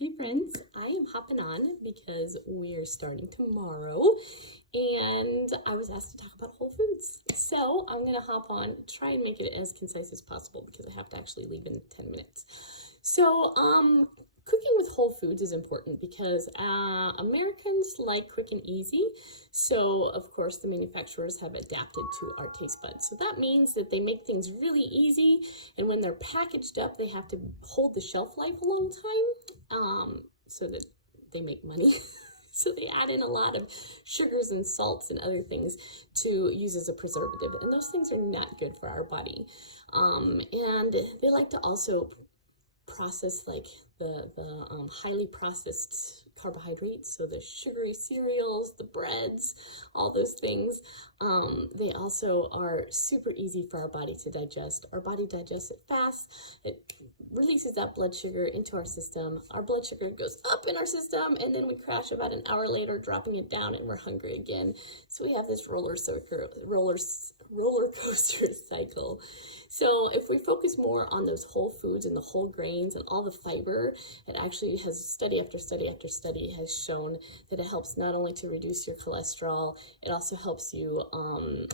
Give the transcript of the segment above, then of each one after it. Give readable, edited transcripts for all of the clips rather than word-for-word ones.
Hey friends, I am hopping on because we're starting tomorrow and I was asked to talk about Whole Foods. So I'm going to hop on, try and make it as concise as possible because I have to actually leave in 10 minutes. So cooking with Whole Foods is important because Americans like quick and easy. So of course the manufacturers have adapted to our taste buds. So that means that they make things really easy, and when they're packaged up, they have to hold the shelf life a long time so that they make money. So they add in a lot of sugars and salts and other things to use as a preservative, and those things are not good for our body. And they like to also process like the highly processed carbohydrates, so the sugary cereals, the breads, all those things. They also are super easy for our body to digest. Our body digests it fast. It releases that blood sugar into our system. Our blood sugar goes up in our system, and then we crash about an hour later, dropping it down, and we're hungry again. So we have this roller coaster cycle. So if we focus more on those whole foods and the whole grains and all the fiber, it actually has study after study after study has shown that it helps not only to reduce your cholesterol, it also helps you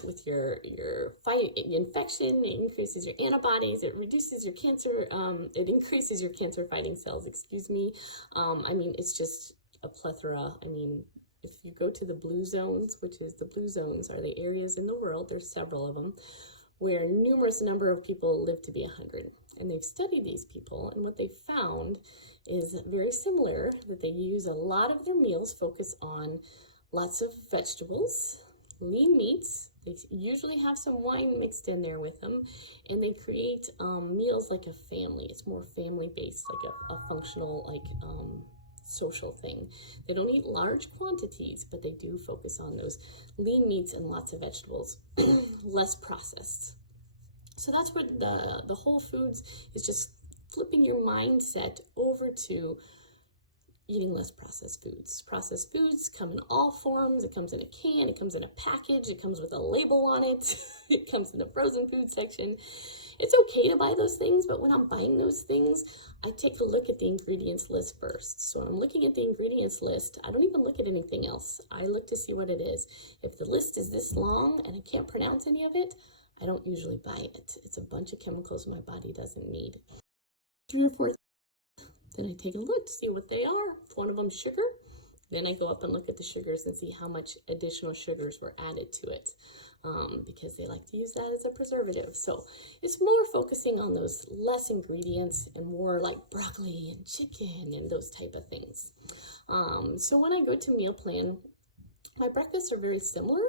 with your infection. It increases your antibodies. It reduces your cancer. It increases your cancer fighting cells. Excuse me. I mean, it's just a plethora. I mean, if you go to the blue zones, which is the blue zones are the areas in the world, there's several of them, where numerous number of people live to be 100. And they've studied these people, and what they found is very similar, that they use a lot of their meals focus on lots of vegetables, lean meats. They usually have some wine mixed in there with them, and they create meals like a family. It's more family-based, like a functional, like social thing. They don't eat large quantities, but they do focus on those lean meats and lots of vegetables, less processed. So that's what the Whole Foods is, just flipping your mindset over to eating less processed foods. Processed foods come in all forms. It comes in a can, it comes in a package, it comes with a label on it, it comes in the frozen food section. It's okay to buy those things, but when I'm buying those things, I take a look at the ingredients list first. So when I'm looking at the ingredients list, I don't even look at anything else. I look to see what it is. If the list is this long and I can't pronounce any of it, I don't usually buy it. It's a bunch of chemicals my body doesn't need. 3 or 4, then I take a look to see what they are. If one of them sugar, then I go up and look at the sugars and see how much additional sugars were added to it, because they like to use that as a preservative. So it's more focusing on those less ingredients and more like broccoli and chicken and those type of things. So when I go to meal plan, my breakfasts are very similar,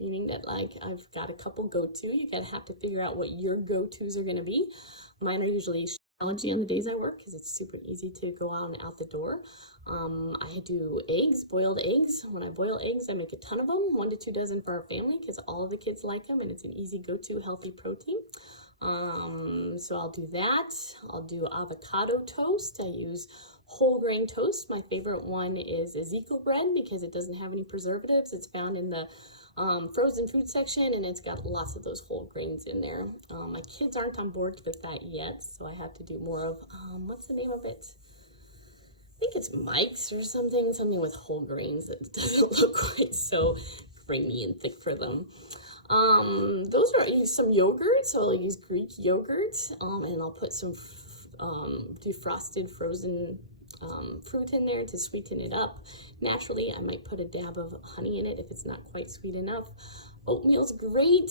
meaning that like I've got a couple go-to. You gotta have to figure out what your go-tos are gonna be. Mine are usually allergy on the days I work because it's super easy to go out the door. I do eggs, boiled eggs. When I boil eggs, I make a ton of them, 1 to 2 dozen for our family because all of the kids like them and it's an easy go-to healthy protein. So I'll do that. I'll do avocado toast. I use whole grain toast. My favorite one is Ezekiel bread because it doesn't have any preservatives. It's found in the frozen food section, and it's got lots of those whole grains in there. My kids aren't on board with that yet, so I have to do more of, what's the name of it? I think it's Mike's or something with whole grains that doesn't look quite so creamy and thick for them. Those are, I use some yogurt, so I'll use Greek yogurt, and I'll put some defrosted frozen fruit in there to sweeten it up. Naturally, I might put a dab of honey in it if it's not quite sweet enough. Oatmeal's great.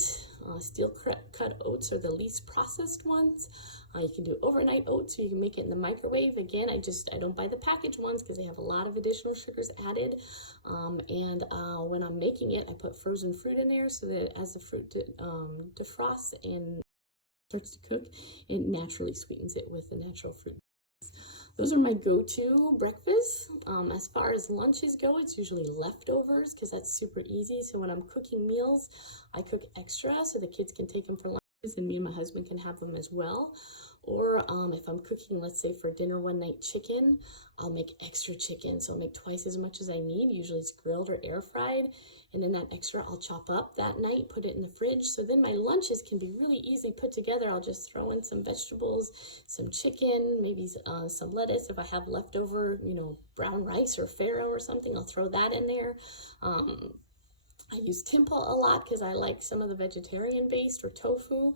Steel cut oats are the least processed ones. You can do overnight oats, so you can make it in the microwave. Again, I don't buy the packaged ones because they have a lot of additional sugars added. When I'm making it, I put frozen fruit in there so that as the fruit defrosts and starts to cook, it naturally sweetens it with the natural fruit. Those are my go-to breakfasts. As far as lunches go, it's usually leftovers because that's super easy. So when I'm cooking meals, I cook extra so the kids can take them for lunches and me and my husband can have them as well. Or if I'm cooking, let's say for dinner one night chicken, I'll make extra chicken. So I'll make twice as much as I need. Usually it's grilled or air fried. And then that extra I'll chop up that night, put it in the fridge. So then my lunches can be really easy put together. I'll just throw in some vegetables, some chicken, maybe some lettuce. If I have leftover, brown rice or farro or something, I'll throw that in there. I use tempeh a lot because I like some of the vegetarian based or tofu.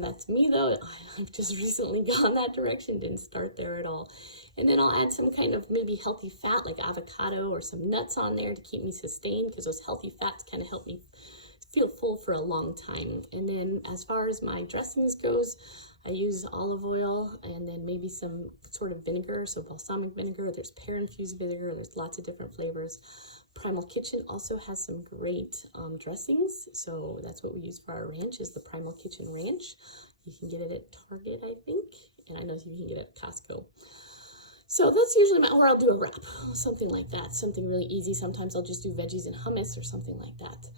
That's me though. I've just recently gone that direction, didn't start there at all. And then I'll add some kind of maybe healthy fat like avocado or some nuts on there to keep me sustained, because those healthy fats kind of help me feel full for a long time. And then as far as my dressings goes, I use olive oil and then maybe some sort of vinegar, so balsamic vinegar, there's pear-infused vinegar, there's lots of different flavors. Primal Kitchen also has some great dressings, so that's what we use for our ranch, is the Primal Kitchen Ranch. You can get it at Target, I think, and I know you can get it at Costco. So that's usually or I'll do a wrap, something like that, something really easy. Sometimes I'll just do veggies and hummus or something like that.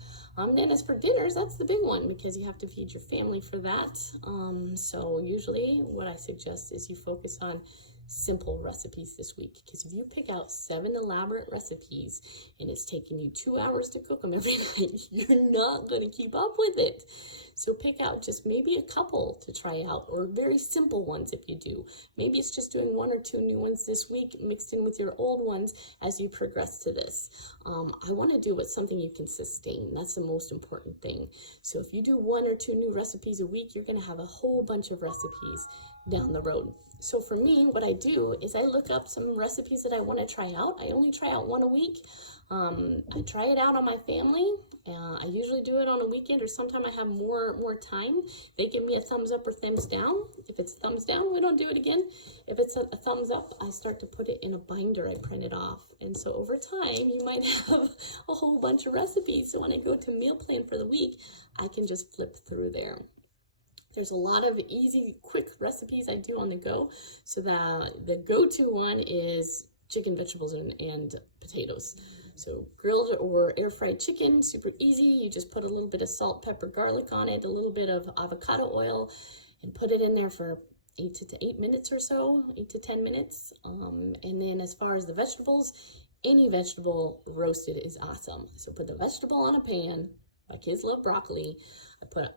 Then as for dinners, that's the big one, because you have to feed your family for that. So usually what I suggest is you focus on simple recipes this week, because if you pick out 7 elaborate recipes and it's taking you 2 hours to cook them every night, you're not going to keep up with it. So pick out just maybe a couple to try out, or very simple ones if you do. Maybe it's just doing 1 or 2 new ones this week mixed in with your old ones as you progress to this. I want to do what's something you can sustain. That's the most important thing. So if you do 1 or 2 new recipes a week, you're going to have a whole bunch of recipes down the road. So for me, what I do is I look up some recipes that I want to try out. I only try out 1 a week. I try it out on my family. I usually do it on a weekend, or sometime I have more time. They give me a thumbs up or thumbs down. If it's thumbs down, we don't do it again. If it's a thumbs up, I start to put it in a binder. I print it off. And so over time, you might have a whole bunch of recipes. So when I go to meal plan for the week, I can just flip through there. There's a lot of easy, quick recipes I do on the go. So the go-to one is chicken, vegetables, and potatoes. So grilled or air-fried chicken, super easy. You just put a little bit of salt, pepper, garlic on it, a little bit of avocado oil, and put it in there for 8 to 8 minutes or so, 8 to 10 minutes. And then as far as the vegetables, any vegetable roasted is awesome. So put the vegetable on a pan. My kids love broccoli. I put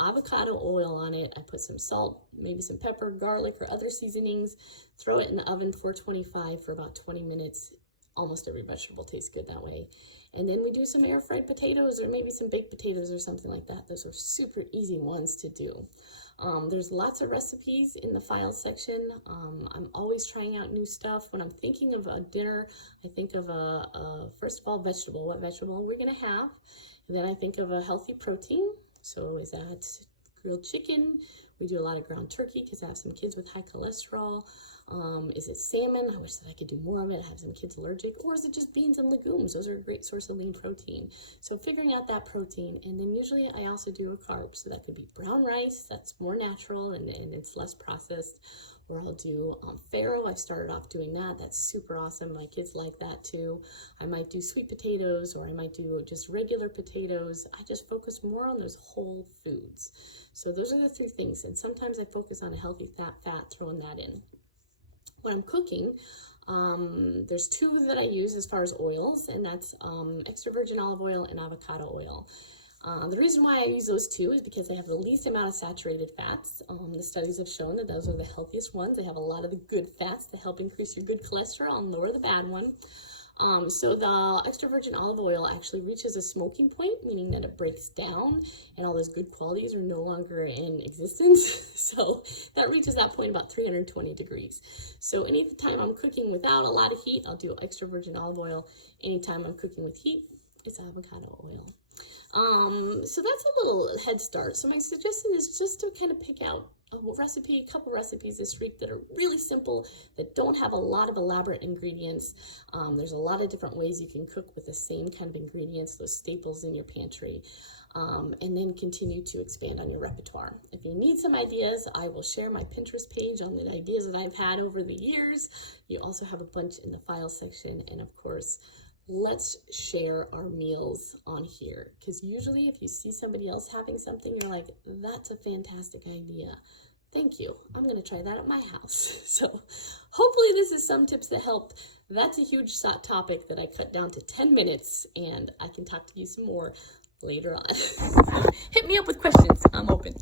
avocado oil on it. I put some salt, maybe some pepper, garlic, or other seasonings. Throw it in the oven 425 for about 20 minutes. Almost every vegetable tastes good that way. And then we do some air fried potatoes, or maybe some baked potatoes or something like that. Those are super easy ones to do. There's lots of recipes in the files section. I'm always trying out new stuff. When I'm thinking of a dinner, I think of first of all, vegetable. What vegetable we're going to have. And then I think of a healthy protein. So is that grilled chicken? We do a lot of ground turkey because I have some kids with high cholesterol. Is it salmon? I wish that I could do more of it. I have some kids allergic. Or is it just beans and legumes? Those are a great source of lean protein. So figuring out that protein. And then usually I also do a carb. So that could be brown rice. That's more natural and it's less processed. Or I'll do farro. I've started off doing that. That's super awesome. My kids like that too. I might do sweet potatoes, or I might do just regular potatoes. I just focus more on those whole foods. So those are the 3 things. And sometimes I focus on a healthy fat, throwing that in. When I'm cooking, there's 2 that I use as far as oils, and that's extra virgin olive oil and avocado oil. The reason why I use those 2 is because they have the least amount of saturated fats. The studies have shown that those are the healthiest ones. They have a lot of the good fats that help increase your good cholesterol and lower the bad one. So the extra virgin olive oil actually reaches a smoking point, meaning that it breaks down and all those good qualities are no longer in existence. So that reaches that point about 320 degrees. So anytime I'm cooking without a lot of heat, I'll do extra virgin olive oil. Anytime I'm cooking with heat, it's avocado oil. So that's a little head start. So my suggestion is just to kind of pick out a couple recipes this week that are really simple, that don't have a lot of elaborate ingredients. There's a lot of different ways you can cook with the same kind of ingredients, those staples in your pantry, and then continue to expand on your repertoire. If you need some ideas, I will share my Pinterest page on the ideas that I've had over the years. You also have a bunch in the files section, and of course, let's share our meals on here, because usually if you see somebody else having something, you're like, that's a fantastic idea. Thank you. I'm going to try that at my house. So hopefully this is some tips that help. That's a huge topic that I cut down to 10 minutes, and I can talk to you some more later on. Hit me up with questions. I'm open.